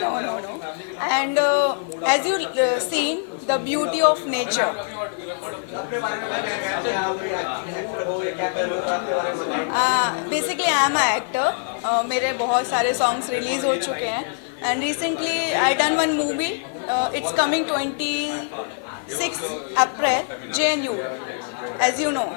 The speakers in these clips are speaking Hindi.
no. And as you seen the beauty of nature. Basically I am an actor. मेरे बहुत सारे songs release हो चुके हैं. And recently I done one movie. It's coming 26 April, JNU, as you know.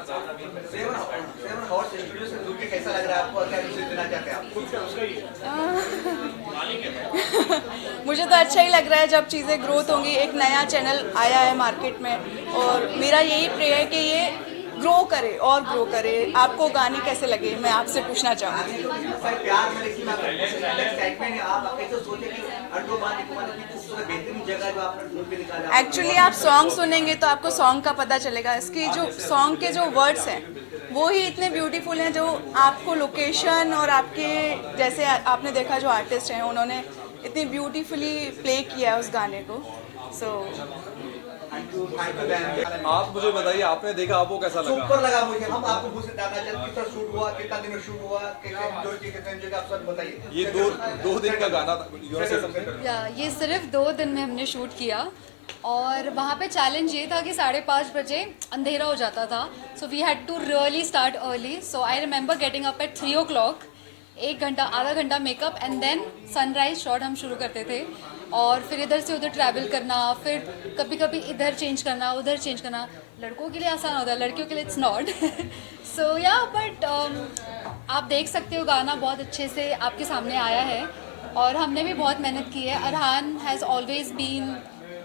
मुझे तो अच्छा ही लग रहा है जब चीज़ें ग्रोथ होंगी. एक नया चैनल आया है मार्केट में और मेरा यही प्रे है कि ये ग्रो करे और ग्रो करे. आपको गाने कैसे लगे मैं आपसे पूछना चाहूँगी. एक्चुअली आप सॉन्ग सुनेंगे तो आपको सॉन्ग का पता चलेगा. इसके जो सॉन्ग के जो वर्ड्स हैं वो ही इतने ब्यूटीफुल हैं जो आपको लोकेशन और आपके जैसे आपने देखा जो आर्टिस्ट हैं उन्होंने इतनी ब्यूटीफुली प्ले किया है उस गाने को. सो आप मुझे बताइए, आपने देखा, आपको कैसा लगा? सुपर लगा मुझे. हम आपको पूछना चाहते हैं कितना शूट हुआ, कितना दिन में शूट हुआ, कैसे एंजॉय किया, कितना एंजॉय किया, आप सब बताइए. ये दो दिन का गाना था. या ये सिर्फ 2 दिन में हमने शूट किया और वहाँ पे चैलेंज ये था कि 5:30 बजे अंधेरा हो जाता था. So we had to really start early. So I remember getting up at 3 o'clock. 1 घंटा आधा घंटा makeup and then sunrise shot हम शुरू करते थे और फिर इधर से उधर ट्रैवल करना, फिर कभी कभी इधर चेंज करना उधर चेंज करना. लड़कों के लिए आसान होता है, लड़कियों के लिए इट्स नॉट. सो या बट आप देख सकते हो गाना बहुत अच्छे से आपके सामने आया है और हमने भी बहुत मेहनत की है. Arhaan has always been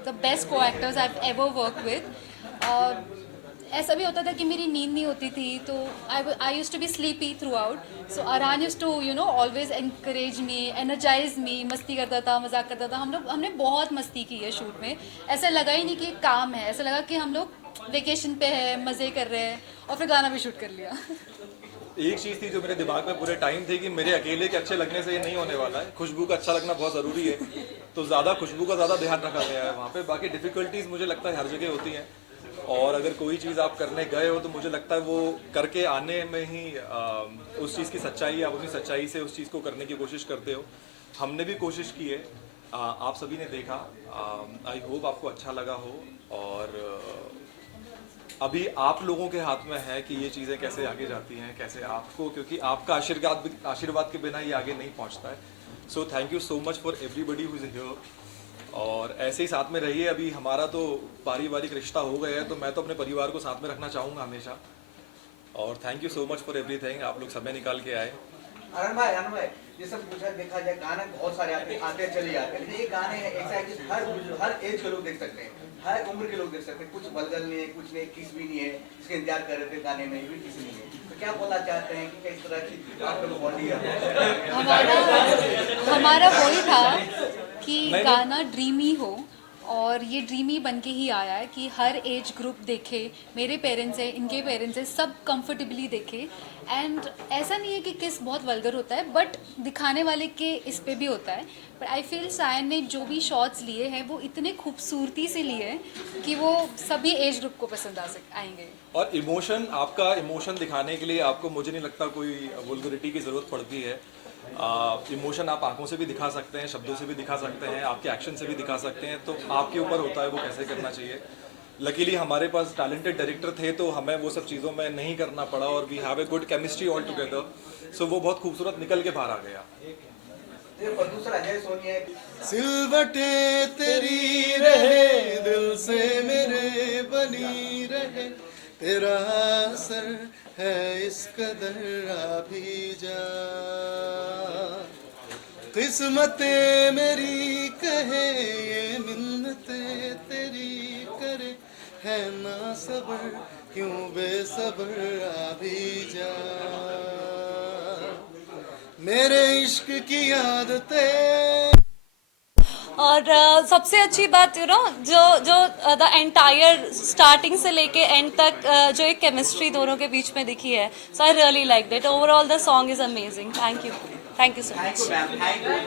the best co actors I have ever work with. ऐसा भी होता था कि मेरी नींद नहीं होती थी तो I use to be sleepy throughout. So Arhaan use to always encourage me, energize me. मस्ती करता था, मजाक करता था. हमने बहुत मस्ती की है शूट में. ऐसा लगा ही नहीं कि काम है, ऐसा लगा कि हम लोग वेकेशन पे है, मज़े कर रहे हैं और फिर गाना भी शूट कर लिया. एक चीज़ थी जो मेरे दिमाग में पूरे टाइम थी कि मेरे अकेले के अच्छे लगने से ये नहीं होने वाला है. खुशबू का अच्छा लगना बहुत ज़रूरी है, तो ज़्यादा खुशबू का ज़्यादा ध्यान रखा गया है वहाँ पे. बाकी डिफ़िकल्टीज़ मुझे लगता है हर जगह होती हैं और अगर कोई चीज़ आप करने गए हो तो मुझे लगता है वो करके आने में ही उस चीज़ की सच्चाई, आप अपनी सच्चाई से उस चीज़ को करने की कोशिश करते हो. हमने भी कोशिश की है, आप सभी ने देखा. आई होप आपको अच्छा लगा हो और अभी आप लोगों के हाथ में है कि ये चीज़ें कैसे आगे जाती हैं, कैसे आपको, क्योंकि आपका आशीर्वाद के बिना ये आगे नहीं पहुंचता है. So thank you so much for everybody who is here और ऐसे ही साथ में रहिए. अभी हमारा तो पारिवारिक रिश्ता हो गया है तो मैं तो अपने परिवार को साथ में रखना चाहूँगा हमेशा. और thank you so much for everything. आप लोग समय निकाल के आए. अरहान भाई ये सब पूछा देखा जाए गाना बहुत सारे आते चले जाते हैं. ये गाने हैं ऐसा है कि हर एज के लोग देख सकते हैं, हर उम्र के लोग देख सकते हैं. कुछ बदल नहीं है, कुछ नहीं, किस भी नहीं है, इसके इंतजार कर रहे थे गाने में, भी किस नहीं है. तो क्या बोलना चाहते हैं कि किस तरह की आपका बॉडी है? हमारा वही था कि गाना ड्रीमी हो और ये ड्रीमी बन के ही आया है कि हर एज ग्रुप देखे. मेरे पेरेंट्स हैं, इनके पेरेंट्स हैं, सब कंफर्टेबली देखे. एंड ऐसा नहीं है कि किस बहुत वल्गर होता है बट दिखाने वाले के इस पे भी होता है. बट आई फील सायन ने जो भी शॉट्स लिए हैं वो इतने खूबसूरती से लिए हैं कि वो सभी एज ग्रुप को पसंद आएंगे. और इमोशन, आपका इमोशन दिखाने के लिए आपको, मुझे नहीं लगता कोई वल्गरिटी की ज़रूरत पड़ती है. इमोशन आप आंखों से भी दिखा सकते हैं, शब्दों से भी दिखा सकते हैं, आपके एक्शन से भी दिखा सकते हैं. तो आपके ऊपर होता है वो कैसे करना चाहिए. लकीली हमारे पास टैलेंटेड डायरेक्टर थे तो हमें वो सब चीज़ों में नहीं करना पड़ा और we have a good chemistry all together. So वो बहुत खूबसूरत निकल के बाहर आ गया. सिलवटें तेरी रहे, दिल से मेरे बनी रहे, तेरा असर है इस कदर आ भी जा. किस्मतें मेरी कहे ये मिन्नतें तेरी करे, है ना सबर क्यों बेसब्र आ भी जा. मेरे इश्क की आदतें. और सबसे अच्छी बात जो द एंटायर स्टार्टिंग से लेके एंड तक जो एक केमिस्ट्री दोनों के बीच में दिखी है. So I really like it. Overall the song is amazing. Thank you so much.